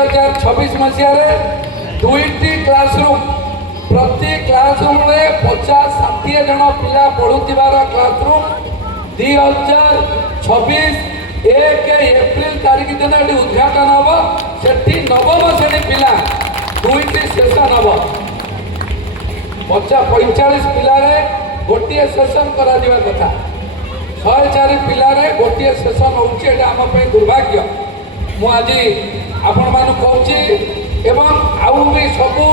2026 मसीह दुईटी classroom प्रति classroom में 50-60 जन पिला पढ़ुवार क्लासरूम 2026 1 एप्रिल तारीख दिन ये उद्घाटन हम से नवम श्रेणी पिला दुईटी सेसन हम 45 पिलारे गोटे सेसन करा कथा 104 पिलारे गोटे सेसन होउछि आम दुर्भाग्य मुझे आपण मान कहूँ आउ भी सबू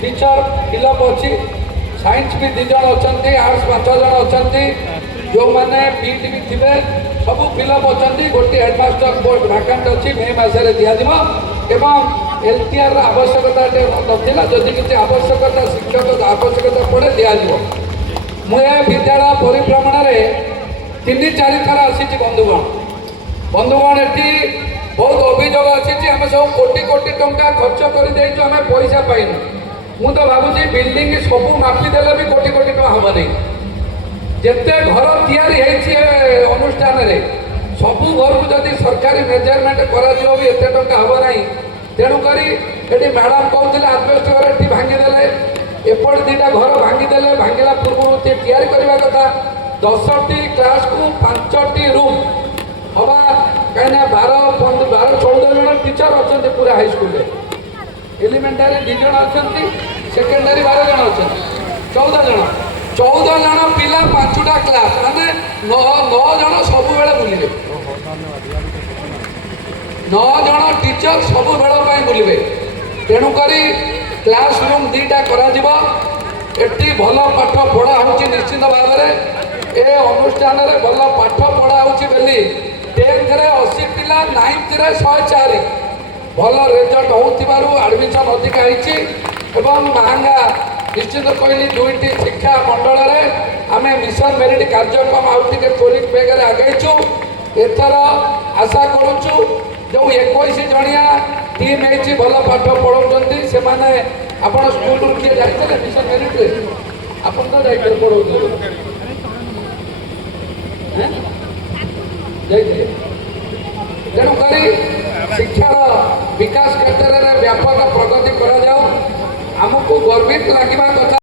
टीचर फिलअप अच्छी साइंस भी 2 जन अच्छा आर्ट्स 5 जन अच्छा जो मैंने बीट भी थे सब फिलअप अच्छा गोटे हेडमास्टर पोस्ट भैकेंट अच्छी मे मसरे दिज्व एलटीआर आवश्यकता नाला जदि किसी आवश्यकता शिक्षक आवश्यकता पड़े दिज्व मुझे विद्यालय परिभ्रमण में 3-4 थर आसी बंधुगण ये बहुत अभियोग अच्छी आम सब कोटी कोटी टंका खर्च कर आम पैसा पाइन मु तो भावुँ बिल्डिंग सब मापिदेले भी कोटी कोटी टका हम नहीं जिते घर तैयारी अनुष्ठान सबू घर को जब सरकारी मेजरमेंट करते टका हम ना तेणुक ये मैडम कहते आजबेस्ट घर ये भांगीदे एपट 2टा घर भांगीदे भांगला पूर्व तैयारी करने कथा 10टी क्लास को 5टी रूम हवा कहीं 12-14 जन टीचर अच्छा पूरा हाईस्कल एलिमेंटारी 2 जन अच्छा सेकेंडरी 12 जन अच्छा 14 जन पिला 5टा क्लास माने 9 जन सब बेले बुलिबे 9 जन टीचर सब बेल बुलिबे तेणुक क्लास रूम 2टा करा एटी भल पाठ पढ़ा हो निश्चित भाव में ए अनुष्ठान भल पाठ पढ़ा हो 10th 80 पिला 9th 104 भल रिजल्ट हो आडमिशन अधिक एवं महंगा निश्चित कहली 2टी शिक्षा मंडल में आम मिशन मेरिट कार्यक्रम आउे त्वरित बेगर आगेचु एथर आशा करुचु जो 21 जनिया टीम है भल पाठ पढ़ाऊँ से आपण स्कूल किए जाते मिशन मेरिट आप तो जाइए पढ़ाऊ तेणुक शिक्षार विकास क्षेत्र में व्यापक प्रगति करा आमको गर्वित लगे कथा।